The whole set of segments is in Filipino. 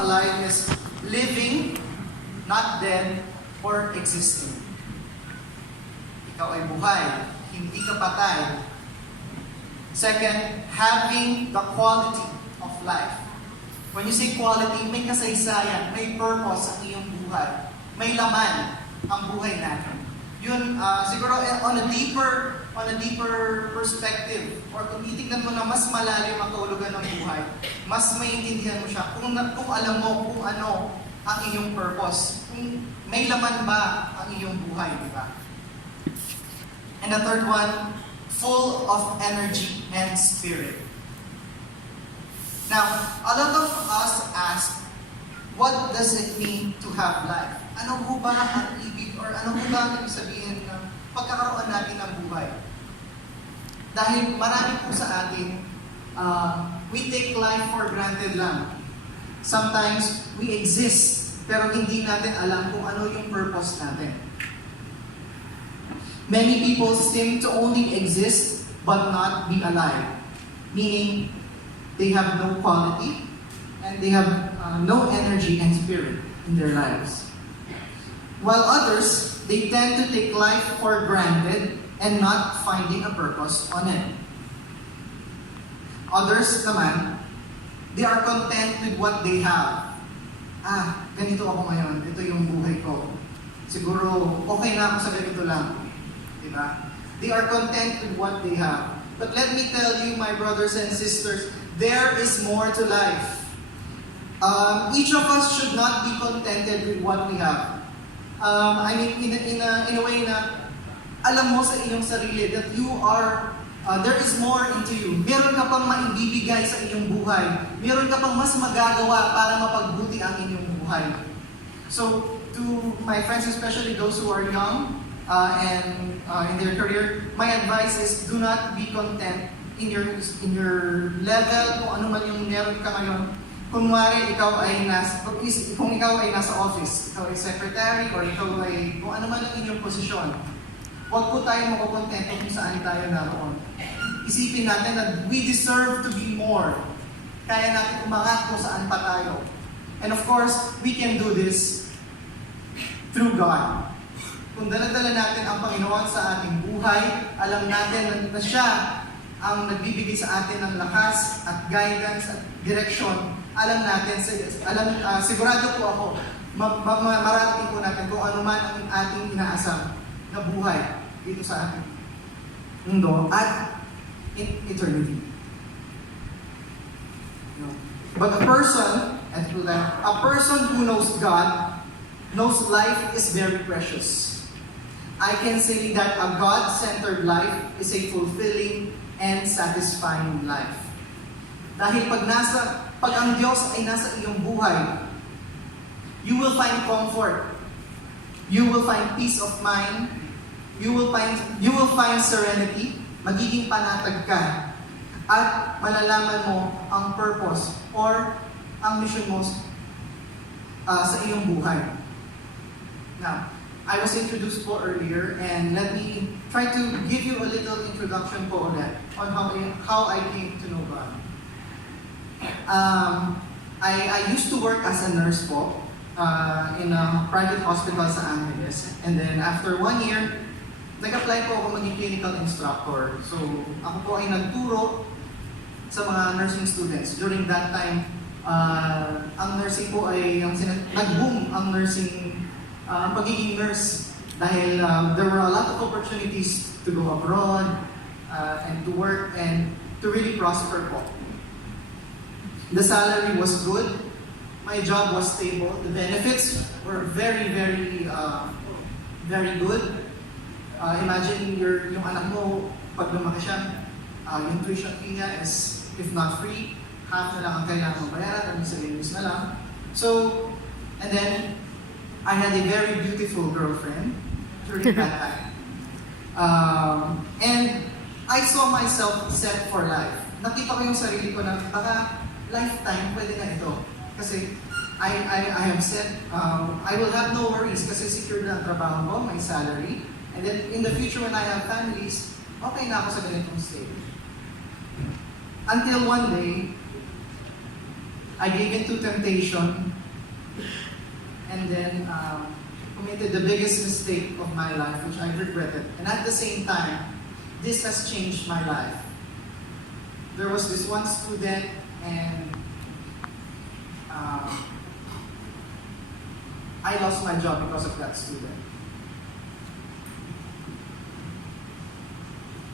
alive is living, not dead, or existing. Ikaw ay buhay, hindi ka patay. Second, having the quality of life. When you say quality, may kasaysayan, may purpose ang iyong buhay. May laman ang buhay natin. Yun, siguro on a deeper perspective, or kung titignan mo na mas malalim ang kahulugan ng buhay, mas maintindihan mo siya kung alam mo kung ano ang iyong purpose. Kung may laman ba ang iyong buhay, di ba? And the third one, full of energy and spirit. Now, a lot of us ask, what does it mean to have life? Ano po ba ang ibig, or ano po ba ang ibig sabihin ng pagkakaroon natin ng buhay? Dahil marami po sa atin, we take life for granted lang. Sometimes, we exist, pero hindi natin alam kung ano yung purpose natin. Many people seem to only exist but not be alive. Meaning, they have no quality and they have no energy and spirit in their lives. While others, they tend to take life for granted and not finding a purpose on it. Others naman, they are content with what they have. Ganito ako ngayon. Ito yung buhay ko. Siguro, okay na ako sa ganito lang. Diba? They are content with what they have. But let me tell you, my brothers and sisters, there is more to life. Each of us should not be contented with what we have. I mean, in a way na alam mo sa iyong sarili that you are, there is more into you. Meron ka pang maibibigay sa iyong buhay. Meron ka pang mas magagawa para mapagbuti ang inyong buhay. So, to my friends, especially those who are young, and in their career, my advice is do not be content in your level, kung ano man yung meron ka ngayon. Kunwari, kung ikaw ay nasa office, ikaw ay secretary, or ikaw ay kung ano man ang inyong posisyon, huwag po tayo makukontento kung saan tayo naroon. Isipin natin na we deserve to be more. Kaya natin umangat kung saan pa tayo. And of course, we can do this through God. Kung dala-dala natin ang Panginoon sa ating buhay, alam natin na siya ang nagbibigay sa atin ng lakas at guidance at direction. Alam natin, sigurado po ako, mararating po natin kung ano man ang ating inaasam na buhay dito sa ating mundo at in eternity. But a person who knows God knows life is very precious. I can say that a God-centered life is a fulfilling and satisfying life. Dahil pag ang Diyos ay nasa iyong buhay, you will find comfort. You will find peace of mind. You will find serenity. Magiging panatag ka. At malalaman mo ang purpose or ang mission mo sa iyong buhay. Now, I was introduced po earlier, and let me try to give you a little introduction po ulit on how I came to know God. I used to work as a nurse po in a private hospital sa Angeles, and then after 1 year, nag-apply po ako maging clinical instructor. So, ako po ay nagturo sa mga nursing students. During that time, ang nursing po ay nag-boom ang nursing pagiging nurse dahil there were a lot of opportunities to go abroad and to work and to really prosper po. The salary was good, my job was stable, the benefits were very, very, very good. Imagine yung anak mo, pag lumaki siya, yung tuition fee niya is, if not free, half na lang ang kailangan mong bayaran, or minsan na lang. So, and then, I had a very beautiful girlfriend during that time. And I saw myself set for life. Nakita ko yung sarili ko na baka lifetime pwede na ito. Kasi I have said, I will have no worries kasi secure na ang trabaho ko, my salary. And then in the future when I have families, okay na ako sa ganitong state. Until one day, I gave into temptation, and then committed the biggest mistake of my life, which I regretted. And at the same time, this has changed my life. There was this one student, and I lost my job because of that student.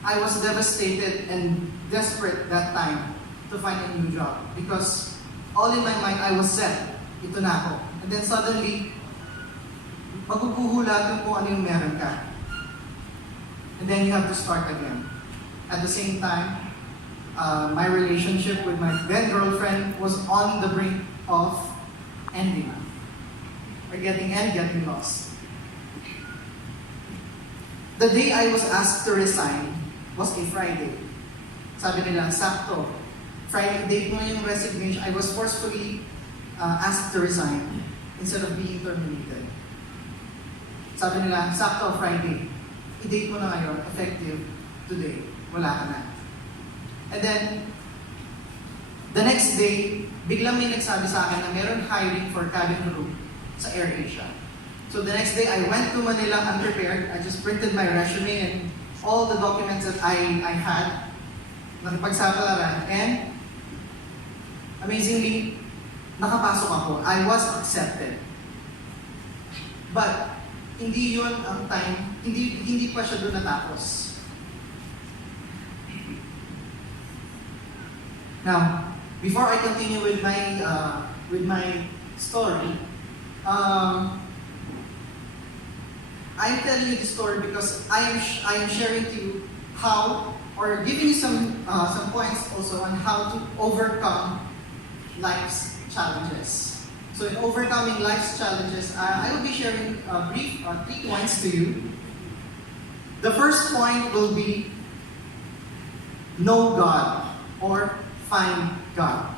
I was devastated and desperate that time to find a new job because all in my mind, I was set. Ito na ako. And then suddenly, magkukuhulat kung ano yung meron ka. And then you have to start again. At the same time, my relationship with my then girlfriend was on the brink of ending. Or getting lost. The day I was asked to resign was a Friday. Sabi nila, sakto. Friday, date mo yung resignation. I was forcefully asked to resign instead of being terminated. Sabi nila, sakto, Friday. I-date mo na ngayon, effective today. Wala ka na. And then, the next day, biglang may nagsabi sa akin na meron hiring for cabin crew sa AirAsia. So the next day, I went to Manila unprepared. I just printed my resume and all the documents that I had. Nakipagsapalaran. And, amazingly, nakapasok ako. I was accepted. But, hindi yun ang time, hindi pa siya doon natapos. Now, before I continue with my story, I'm telling you this story because I am sharing to you how, or giving you some points also on how to overcome life's challenges. So in overcoming life's challenges, I will be sharing brief 3 points to you. The first point will be know God or find God.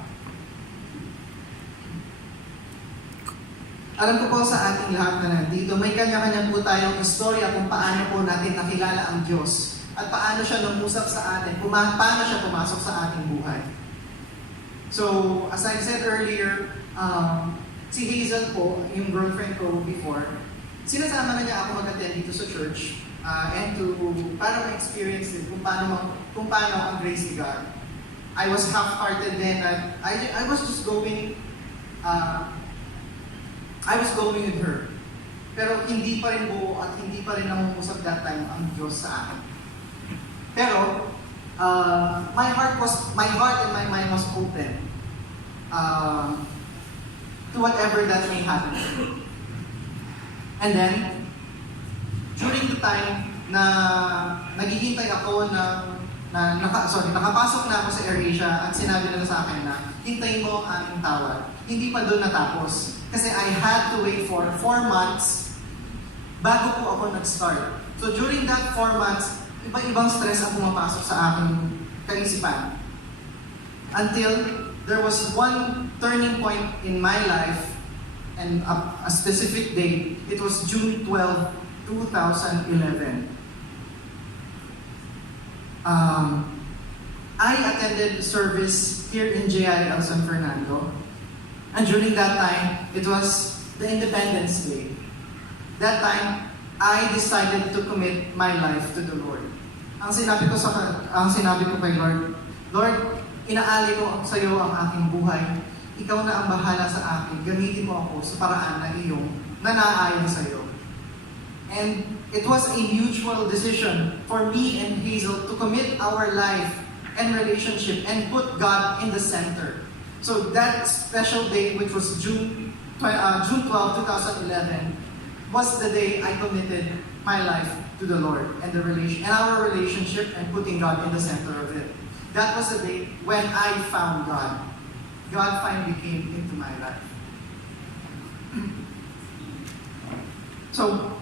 Alam ko po sa ating lahat na nandito, may kanya-kanya po tayong istorya kung paano po natin nakilala ang Diyos at paano siya nangusap sa atin, paano siya pumasok sa ating buhay. So, as I said earlier, si Hazel po, yung girlfriend ko before, sinasama na niya ako mag-attend dito sa church and para ma-experience din kung paano ang grace ni God. I was half-hearted then at I was just going with her. Pero hindi pa rin buo at hindi pa rin nangungusap that time ang Diyos sa akin. Pero my heart and my mind was open to whatever that may happen. And then during the time na naghihintay ako nakapasok na ako sa AirAsia at sinabi nila sa akin na hintayin mo ang aming tawag. Hindi pa doon natapos. Kasi I had to wait for 4 months bago po ako nag-start. So during that 4 months, iba-ibang stress ang pumapasok sa aking kaisipan. Until there was one turning point in my life and a specific date. It was June 12, 2011. I attended service here in JIL San Fernando. And during that time, it was the Independence Day. That time, I decided to commit my life to the Lord. Ang sinabi ko kay Lord, Lord, inaali ko sa iyo ang aking buhay. Ikaw na ang bahala sa akin. Gamitin mo ako sa paraan na iyong nanaayon sa iyo. And it was a mutual decision for me and Hazel to commit our life and relationship and put God in the center. So that special day, which was June 12, 2011, was the day I committed my life to the Lord and our relationship and putting God in the center of it. That was the day when I found God. God finally came into my life. So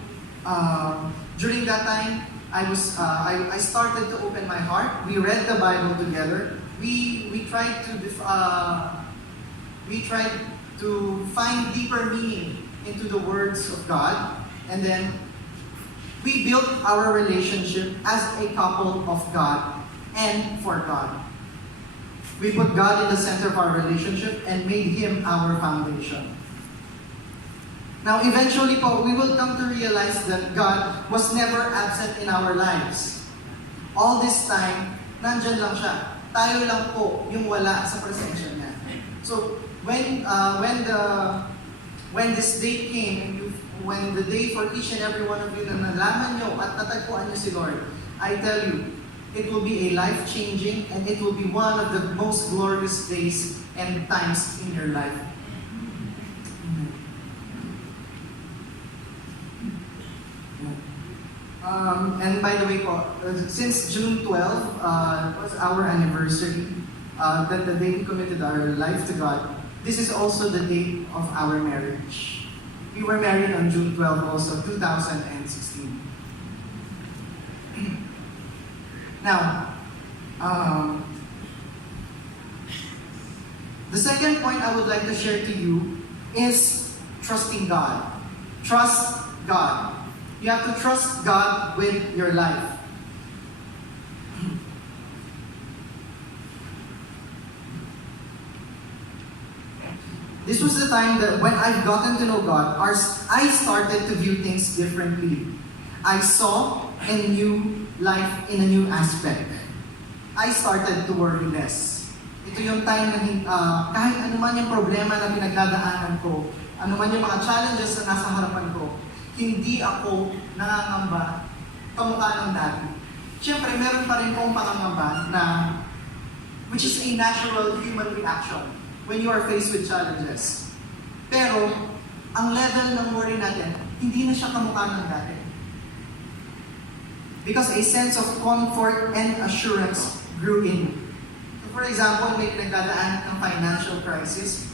during that time, I started to open my heart. We read the Bible together. We tried to find deeper meaning into the words of God, and then we built our relationship as a couple of God and for God. We put God in the center of our relationship and made Him our foundation. Now, eventually po, we will come to realize that God was never absent in our lives. All this time, nandyan lang siya. Tayo lang po yung wala sa presensya niya. So, when this day came, and when the day for each and every one of you na nalaman nyo at natagpuan nyo si Lord, I tell you, it will be a life-changing and it will be one of the most glorious days and times in your life. And by the way po, since June 12 was our anniversary, that the day we committed our life to God, this is also the date of our marriage. We were married on June 12 also, 2016. Now, the second point I would like to share to you is trusting God. Trust God. You have to trust God with your life. This was the time that when I've gotten to know God, I started to view things differently. I saw and knew life in a new aspect. I started to worry less. Ito yung time na kahit ano man yung problema na pinagdadaanan ko, ano man yung mga challenges na nasa harapan ko, hindi ako nangangamba kamukha ng dati. Siyempre, meron pa rin kong pangangamba na which is a natural human reaction when you are faced with challenges. Pero, ang level ng worry natin, hindi na siya kamukha ng dati. Because a sense of comfort and assurance grew in. So for example, may pinagdadaan ng financial crisis.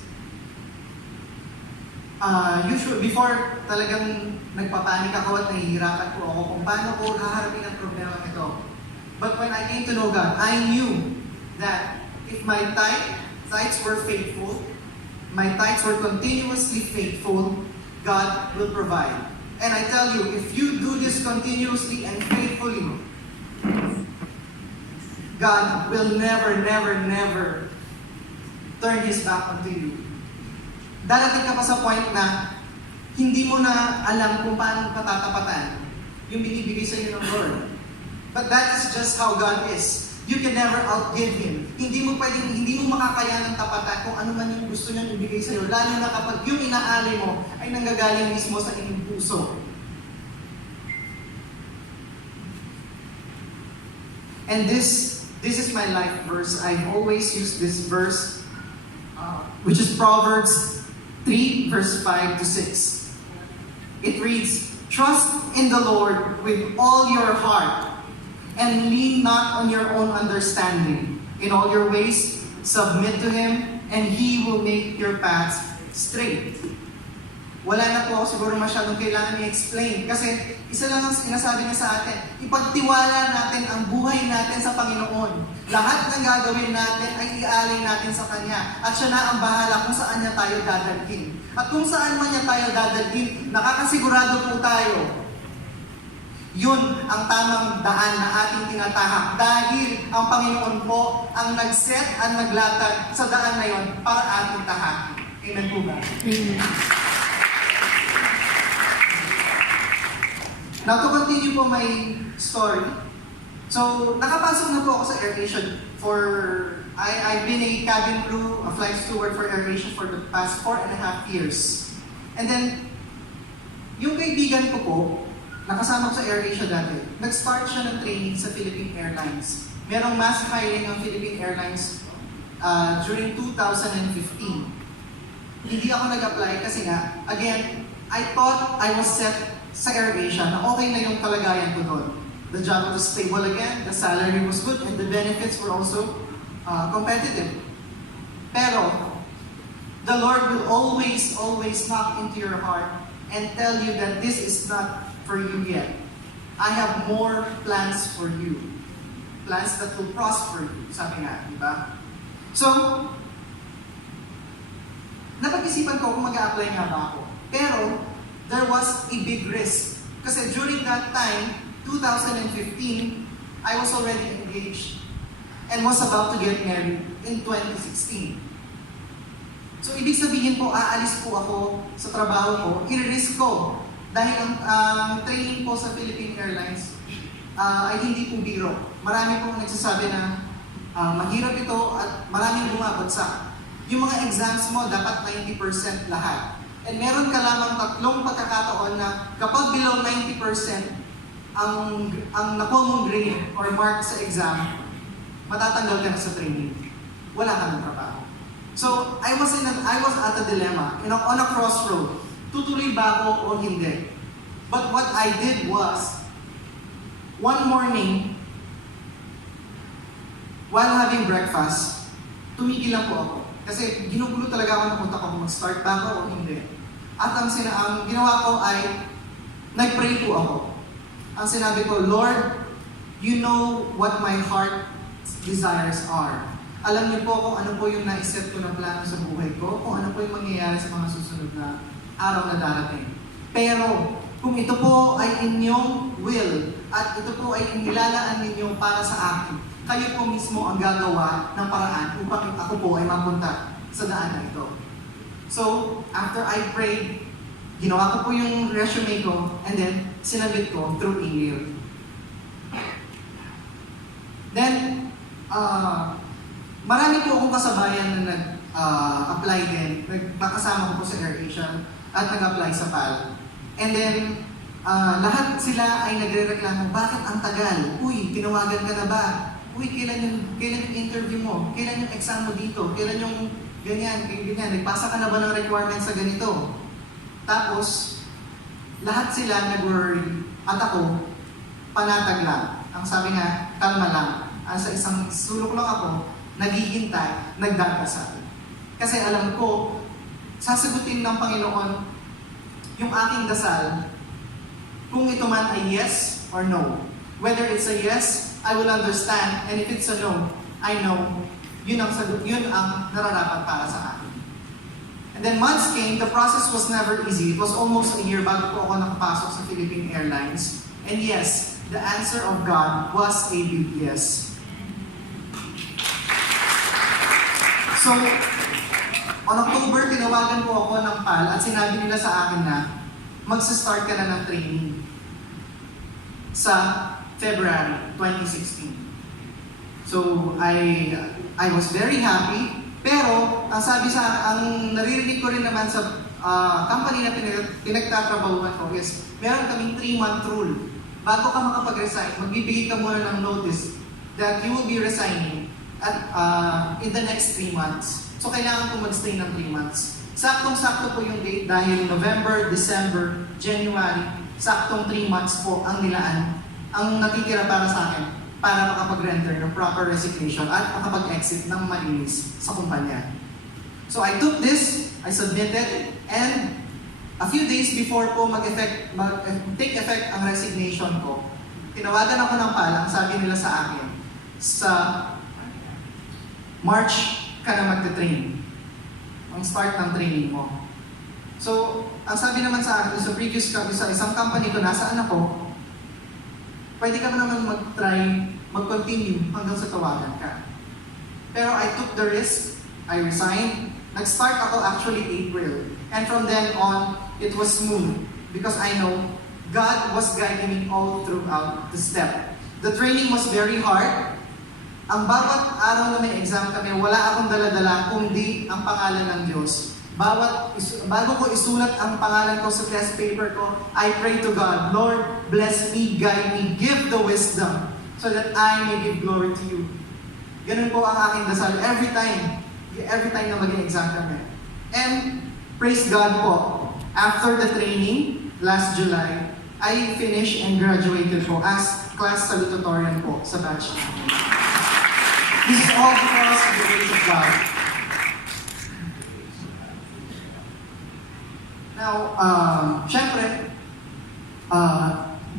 Usually, before talagang nagpapanik ako at nahihirapan ko ako kung paano ko haharapin ang problema ito. But when I came to know God, I knew that if my tithes were faithful, my tithes were continuously faithful, God will provide. And I tell you, if you do this continuously and faithfully, God will never, never, never turn His back onto you. Darating ka pa sa point na hindi mo na alam kung paano patatapatan yung binibigay sa iyo ng Lord. But that is just how God is. You can never outgive Him. Hindi mo makakayanan tapatan kung ano man yung gusto niyang ibigay sa iyo, lalo na kapag yung inaali mo ay nanggagaling mismo sa inyong puso. And this is my life verse. I've always used this verse, which is Proverbs 3, verse 5 to 6. It reads, "Trust in the Lord with all your heart, and lean not on your own understanding. In all your ways, submit to Him, and He will make your paths straight." Wala na po ako siguro masyadong kailangan i-explain. Kasi isa lang ang sinasabi niya sa atin, ipagtiwala natin ang buhay natin sa Panginoon. Lahat ng gagawin natin ay ialay natin sa Kanya. At siya na ang bahala kung saan niya tayo dadalhin. At kung saan man niya tayo dadalhin, nakakasigurado po tayo, yun ang tamang daan na ating tinatahak. Dahil ang Panginoon po ang nag-set at naglatag sa daan na yun para ating tahakin. Amen po ba? Amen. Now, to continue po my story. So, nakapasok na po ako sa aviation I've been a cabin crew, a flight steward for aviation for the past 4.5 years. And then, yung kaibigan ko po, nakasama ko sa aviation dati, nag-start siya ng training sa Philippine Airlines. Merong mass hiring ng Philippine Airlines during 2015. Hindi ako nag-apply kasi nga, again, I thought I was set sa aviation na okay na yung kalagayan ko doon. The job was stable again, the salary was good, and the benefits were also competitive. Pero, the Lord will always, always knock into your heart and tell you that this is not for you yet. I have more plans for you. Plans that will prosper you. Sabi nga, di ba? So, napag-isipan ko kung mag-a-apply nga ba ako. Pero, there was a big risk. Kasi during that time, 2015, I was already engaged. and was about to get married in 2016. So, ibig sabihin po, aalis po ako sa trabaho ko, i-risk ko. Dahil ang training po sa Philippine Airlines ay hindi po biro. Marami pong nagsasabi na mahirap ito at maraming bumabagsak. Yung mga exams mo, dapat 90% lahat. And meron ka lamang 3 pagkakataon na kapag below 90% ang nakuha mong grade or mark sa exam, matatanggal ka na sa training. Wala ka ng trabaho. So, I was at a dilemma, on a crossroad. Tutuloy ba ako o hindi? But what I did was, one morning, while having breakfast, tumigil lang po ako. Kasi ginugulo talaga ako ng utak ko kung mag-start ba ako o hindi. At ang ginawa ko ay, nag-pray po ako. Ang sinabi ko, Lord, you know what my heart desires are. Alam niyo po kung ano po yung na-set ko na plano sa buhay ko, kung ano po yung mangyayari sa mga susunod na araw na darating. Pero, kung ito po ay inyong will, at ito po ay inilalaan ninyo para sa akin, kayo po mismo ang gagawa ng paraan upang ako po ay mapunta sa daan na ito. So, after I prayed, ginawa ko po yung resume ko, and then, sinabit ko through email. Then, marami po akong kasabayan na nag-apply din. Nakasama ko po sa AirAsia at nag-apply sa PAL. And then, lahat sila ay nagre-reklamo, bakit ang tagal? Uy, tinawagan ka na ba? Uy, kailan yung interview mo? Kailan yung exam mo dito? Kailan yung ganyan? Nagpasa ka na ba ng requirements sa ganito? Tapos, lahat sila nag-worry at ako, panatag lang. Ang sabi nga, kalma lang. Sa isang sulok lang ako, naghihintay, nagdadasal. Kasi alam ko, sasagutin ng Panginoon yung aking dasal kung ito man ay yes or no. Whether it's a yes, I will understand, and if it's a no, I know yun ang nararapat para sa akin. And then months came, the process was never easy. It was almost a year bago po ako nakapasok sa Philippine Airlines. And yes, the answer of God was a big yes. So, on October, tinawagan po ako ng PAL at sinabi nila sa akin na magsa-start ka na ng training sa February 2016. So, I was very happy, pero ang naririnig ko rin naman sa company na pinagtatrabahuan ko is meron kaming 3-month rule. Bago ka makapag-resign, magbibigay ka muna ng notice that you will be resigning at in the next 3 months. So, kailangan ko mag-stay ng 3 months. Saktong-sakto po yung date dahil November, December, January, saktong 3 months po ang nilaan, ang natitira para sa akin para makapag-render ng proper resignation at makapag-exit ng malinis sa kumpanya. So, I took this, I submitted, and a few days before po take effect ang resignation ko, tinawagan ako ng PAL, ang sabi nila sa akin, sa March ka na magte-train. Ang start ng training mo. So, ang sabi naman sa akin, sa isang company ko, nasaan ako, pwede ka naman mag-continue hanggang sa tawagan ka. Pero I took the risk, I resigned, nag-start ako actually April. And from then on, it was smooth because I know God was guiding me all throughout the step. The training was very hard. Ang bawat araw na may exam kami, wala akong dala-dala kundi ang pangalan ng Diyos. Bago ko isulat ang pangalan ko sa test paper ko, I pray to God, Lord, bless me, guide me, give the wisdom so that I may give glory to you. Ganun po ang aking dasal every time na mag-exam kami. And praise God po, after the training, last July, I finished and graduated po as class salutatorian po sa batch namin. This is all because of the grace of God. Now, syempre,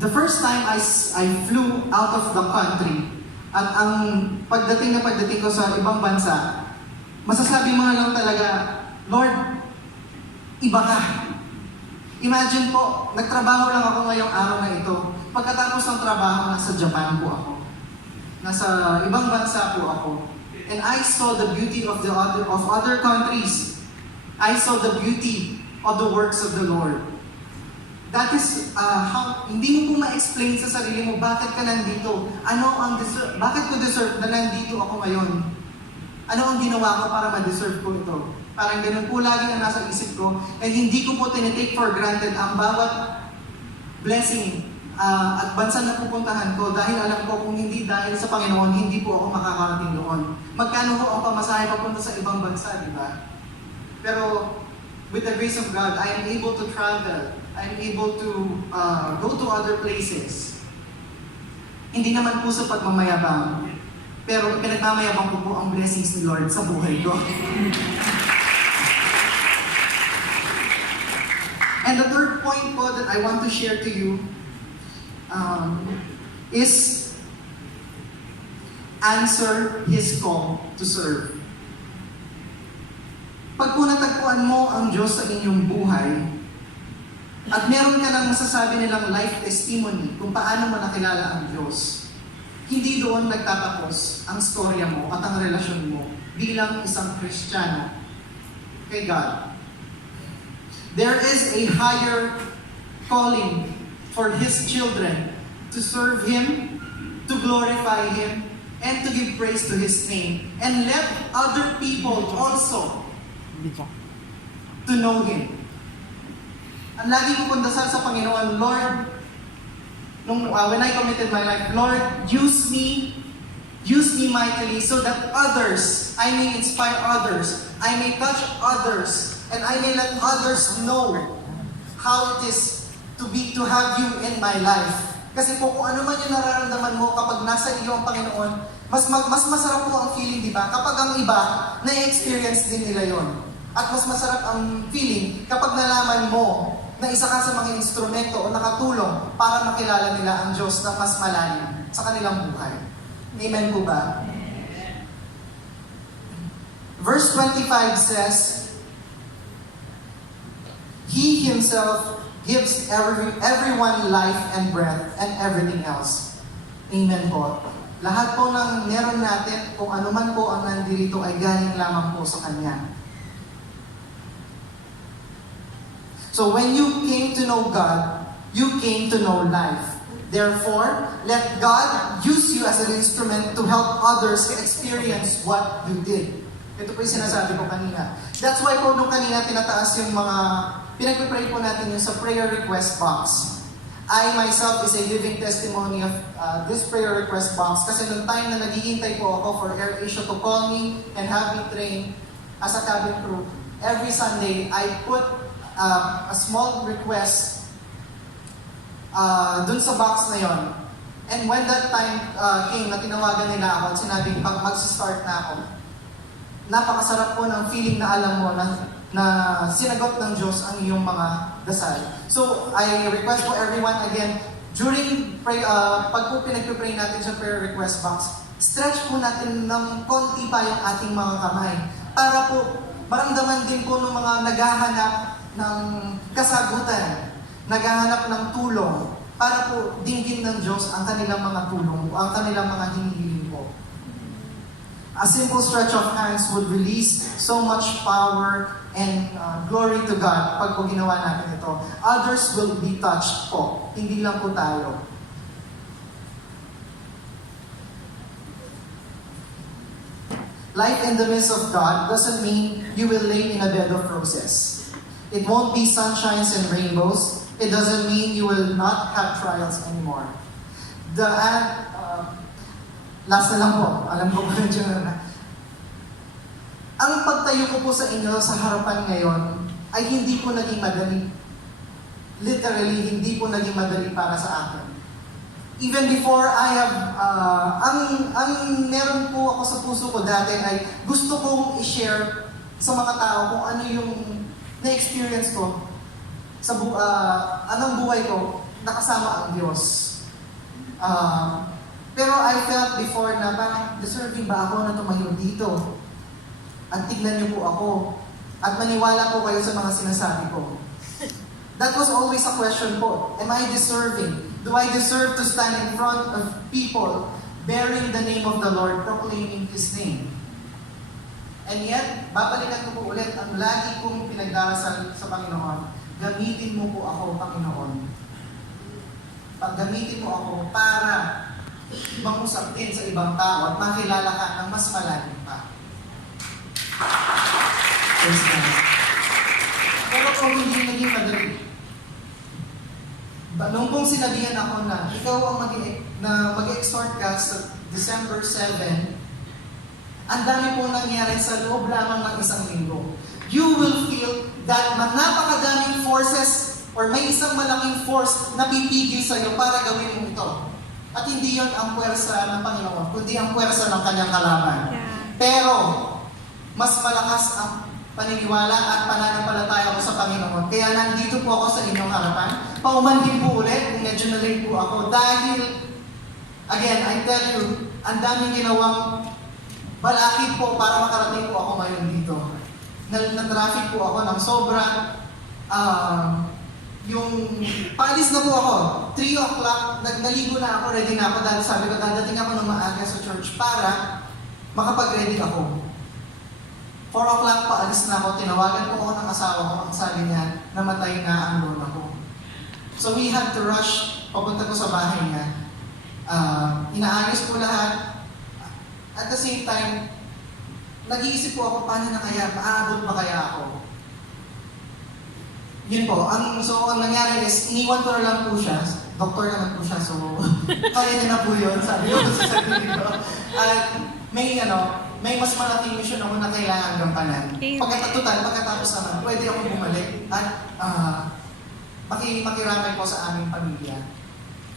the first time I flew out of the country, at ang pagdating ko sa ibang bansa, masasabi mo na lang talaga, Lord, iba ka. Imagine po, nagtrabaho lang ako ngayong araw na ito. Pagkatapos ng trabaho, nasa Japan po ako. Nasa ibang bansa po ako. And I saw the beauty of other countries. I saw the beauty of the works of the Lord. That is how, hindi mo po ma-explain sa sarili mo, bakit ka nandito? Bakit ko deserve na nandito ako ngayon? Ano ang ginawa ko para ma-deserve ko ito? Parang ganun po lagi ang nasa isip ko. And hindi ko po tinitake for granted ang bawat blessing at bansa na pupuntahan ko dahil alam ko kung hindi dahil sa Panginoon, hindi po ako makakarating doon. Magkano ho ang pamasahe papunta sa ibang bansa, di ba? Pero with the grace of God, I am able to travel. I am able to go to other places. Hindi naman po sa pagmamayabang, pero pinagmamayabang ko po ang blessings ni Lord sa buhay ko. And the third point po that I want to share to you is answer His call to serve. Pag po natagpuan mo ang Diyos sa inyong buhay, at meron ka nang masasabi nilang life testimony kung paano mo nakilala ang Diyos, hindi doon nagtatapos ang storya mo at ang relasyon mo bilang isang Kristiyano kay God. There is a higher calling for His children to serve Him, to glorify Him, and to give praise to His name. And let other people also to know Him. Ang lagi ko pong dasal sa Panginoon, Lord, when I committed my life, Lord, use me mightily so that others, I may inspire others, I may touch others, and I may let others know how it is to have you in my life. Kasi po kung ano man yung nararamdaman mo kapag nasa iyo ang Panginoon, mas masarap po ang feeling, di ba? Kapag ang iba, na-experience din nila yon. At mas masarap ang feeling kapag nalaman mo na isa ka sa mga instrumento o nakatulong para makilala nila ang Diyos na mas malalim sa kanilang buhay. Amen po ba? Verse 25 says, He Himself gives everyone life and breath and everything else. Amen po. Lahat po ng meron natin, kung ano man po ang nandito ay galing lamang po sa Kanya. So when you came to know God, you came to know life. Therefore, let God use you as an instrument to help others experience what you did. Ito po yung sinasabi ko kanina. That's why po nung kanina tinataas yung mga pinagpipray po natin yung sa prayer request box. I myself is a living testimony of this prayer request box kasi nung time na naghihintay po ako for AirAsia to call me and have me train as a cabin crew, every Sunday I put a small request dun sa box na yon. And when that time came na tinawagan nila ako at sinabing pag mag-start na ako, napakasarap po ng feeling na alam mo na sinagot ng Diyos ang iyong mga dasal. So, I request for everyone again, during pag po pinag-pray natin sa prayer request box, stretch po natin ng konti pa yung ating mga kamay para po maramdaman din po ng mga naghahanap ng kasagutan, naghahanap ng tulong, para po dinggin ng Diyos ang kanilang mga tulong, ang kanilang mga hinihiling po. A simple stretch of hands would release so much power and glory to God pag po ginawa natin ito. Others will be touched po, hindi lang po tayo. Life in the midst of God doesn't mean you will lay in a bed of roses. It won't be sunshines and rainbows. It doesn't mean you will not have trials anymore. Last na lang po, alam ko po dyan na. Ang pagtayo ko po sa inyo sa harapan ngayon ay hindi po naging madali. Literally, hindi po naging madali para sa akin. Even before I have, ang meron po ako sa puso ko dati ay gusto kong i-share sa mga tao kung ano yung na-experience ko sa anong buhay ko nakasama ang Diyos. Pero I felt before na parang deserving ba ako na tumayo dito? At tignan niyo po ako. At maniwala po kayo sa mga sinasabi ko. That was always a question po. Am I deserving? Do I deserve to stand in front of people bearing the name of the Lord, proclaiming His name. And yet, babalikan ko po ulit ang lagi kong pinagdarasal sa Panginoon. Gamitin mo po ako, Panginoon. Paggamitin mo ako para mangusap din sa ibang tao at makilala ka ng mas malalim pa. Praise God. Pero kung hindi naging madali, nung pong sinabihan ako na ikaw ang mag-exhort ka sa December 7, ang dami pong nangyari sa loob lamang ng isang linggo. You will feel that napakadaming forces or may isang malaking force na pipigil sa iyo para gawin mo ito. At hindi yon ang puwersa ng Panginoon, kundi ang puwersa ng kanyang kalaban. Yeah. Pero, mas malakas ang paniniwala at pananampalataya ko sa Panginoon. Kaya nandito po ako sa inyong harapan. Paumanhin po ulit, medyo na-late po ako. Dahil, again, I tell you, ang daming ginawang balakid po para makarating po ako ngayon dito. Na-traffic po ako ng sobra. Yung paalis na po ako, 3 o'clock, naligo na ako, ready na ako dahil sabi ko, dadating ako ng maaga sa church para makapag-ready ako. 4 o'clock paalis na ako, tinawagan po ako ng asawa ko, ang sabi niya, namatay na ang lola ko. So we had to rush, papunta ko sa bahay niya. Inaayos po lahat. At the same time, nag-iisip po ako, paano na kaya, maaabot ba kaya ako? Yun po, ang nangyari is, iniwan ko na lang po siya, doktor naman po siya, so kaya niya na po yun, sabi ko sa sarili ko. At may mas malaking mission ako na kailangan gampanan. Pagkatapos naman, pwede akong bumalik at makiramay po sa aming pamilya.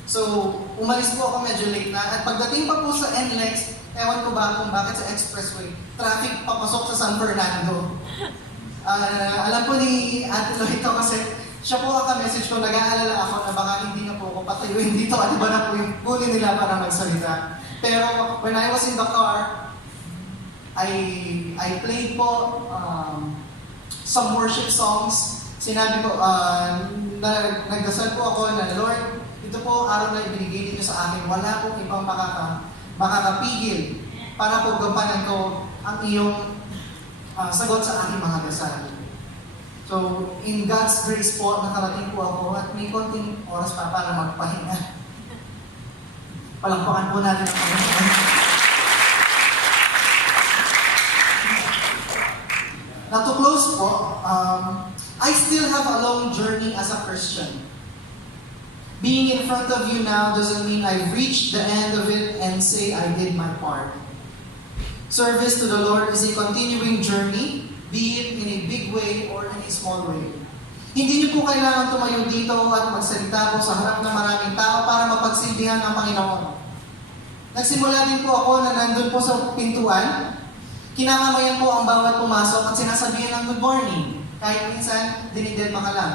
So, umalis po ako medyo late na, at pagdating pa po sa NLEX, ewan ko ba kung bakit sa expressway, traffic papasok sa San Fernando. Alam po ni Ate Lolito kasi siya po ang ka-message ko, nag-aalala ako na baka hindi na po ako patayuin dito at iba na po yung kunin nila para magsalita. Pero when I was in the car, I played po some worship songs. Sinabi ko, nagdasal po ako na, Lord, ito po araw na ibinigay niyo sa akin. Wala pong ibang makakapigil para po gampanan ko ang iyong sagot sa aking mga dasal. So, in God's grace po, nakarating po ako at may konting oras pa para magpahinga. Palakpakan po natin ang Panginoon. Now, to close po, I still have a long journey as a Christian. Being in front of you now doesn't mean I've reached the end of it and say I did my part. Service to the Lord is a continuing journey, be it in a big way or in a small way. Hindi niyo po kailangan tumayo dito at magsalita po sa harap ng maraming tao para mapagsilbihan ng Panginoon. Nagsimula din po ako na nandun po sa pintuan, kinakamayan po ang bawat pumasok at sinasabihan ng good morning. Kahit minsan, dinidedma ka lang.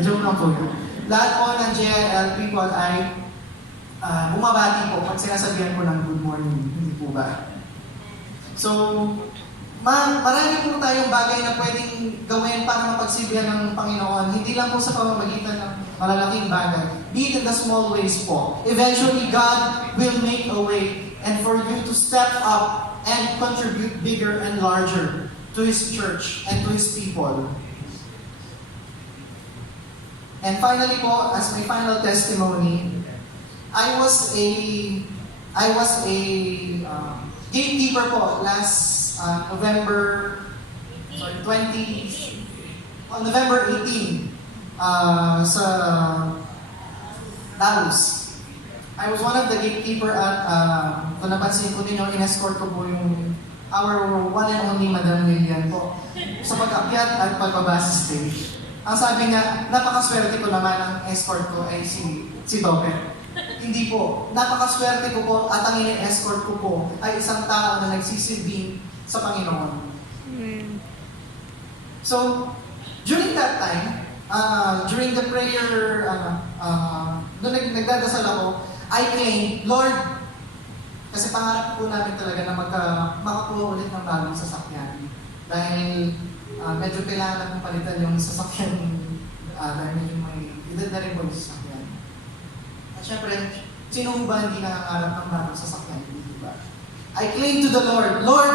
Joke lang po yun. Lahat po ng JIL people ay bumabati po pag sinasabihan po ng good morning. Hindi po ba? So, marami po tayong bagay na pwedeng gawin para mapagsilbihan ng Panginoon. Hindi lang po sa pamamagitan ng malalaking bagay. Be it in the small ways po. Eventually, God will make a way and for you to step up and contribute bigger and larger to His church and to His people. And finally po, as my final testimony, I was a gatekeeper po last November 18 sa Talos. I was one of the gatekeeper at kung napansin ko din yung in-escort ko po yung our one and only Madam Lilian po sa pag-akyat at pagbaba sa stage. Ang sabi niya, napakaswerte ko naman ang escort ko ay si Topet. Hindi po. Napakaswerte ko po at ang ini-escort ko po ay isang tao na nagsisilbi sa Panginoon. So, during that time, during the prayer, nung nagdadasal ako, I claimed, Lord, kasi pangarap po namin talaga na makakuha ulit ng bagong sasakyan. Dahil medyo kailangan natin palitan yung sasakyan dahil medyo may edad na rin po yung sasakyan. At syempre, Sino ba hindi nangangarap ng bagong sasakyan? Diba? I claim to the Lord, Lord,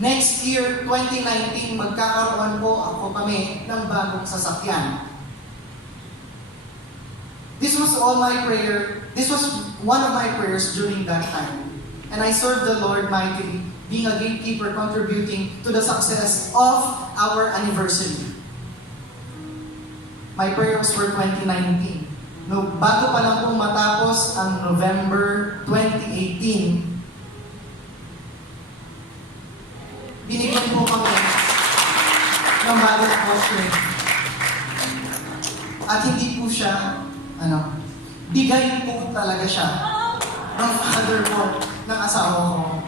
next year, 2019, magkakaroon po kami ng bagong sasakyan. This was all my prayer. This was one of my prayers during that time. And I served the Lord mightily, being a gatekeeper, contributing to the success of our anniversary. My prayer was for 2019. No, bago pa lang pong matapos ang November 2018, binigyan po kami ng bagong kotse. At hindi po siya, bigay po talaga siya ng father ko, ng asawa ko.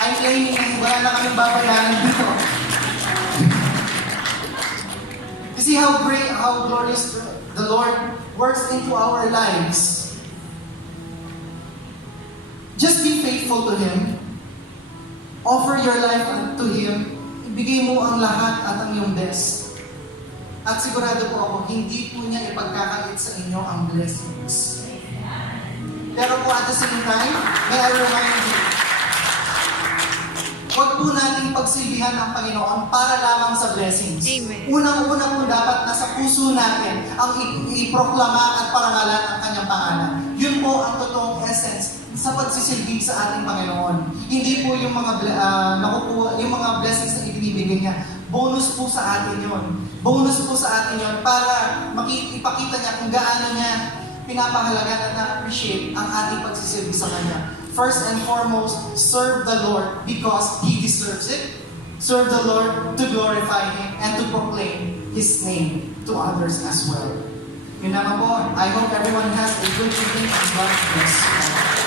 I'm claiming wala na kaming babayaran dito. You see how great, how glorious the Lord works into our lives. Just be faithful to Him. Offer your life to Him. Ibigay mo ang lahat at ang iyong best. At sigurado po ako, hindi po niya ipagkakait sa inyo ang blessings. Pero po at the same time, may I remind you, huwag po nating pagsilbihan ang Panginoon para lamang sa blessings. Amen. Unang-una po dapat nasa puso natin ang iproklama at parangalan ang Kanyang pangalan. Yun po ang totoong essence sa pagsisilbi sa ating Panginoon. Hindi po yung mga nakukuha, yung mga blessings na ibinibigay niya. Bonus po sa atin yun. Bonus po sa atin yun para ipakita niya kung gaano niya pinapahalaga at na-appreciate ang ating pagsisilbi sa Kanya. First and foremost, serve the Lord because He deserves it. Serve the Lord to glorify Him and to proclaim His name to others as well. Yun naman po. I hope everyone has a good evening and God bless you.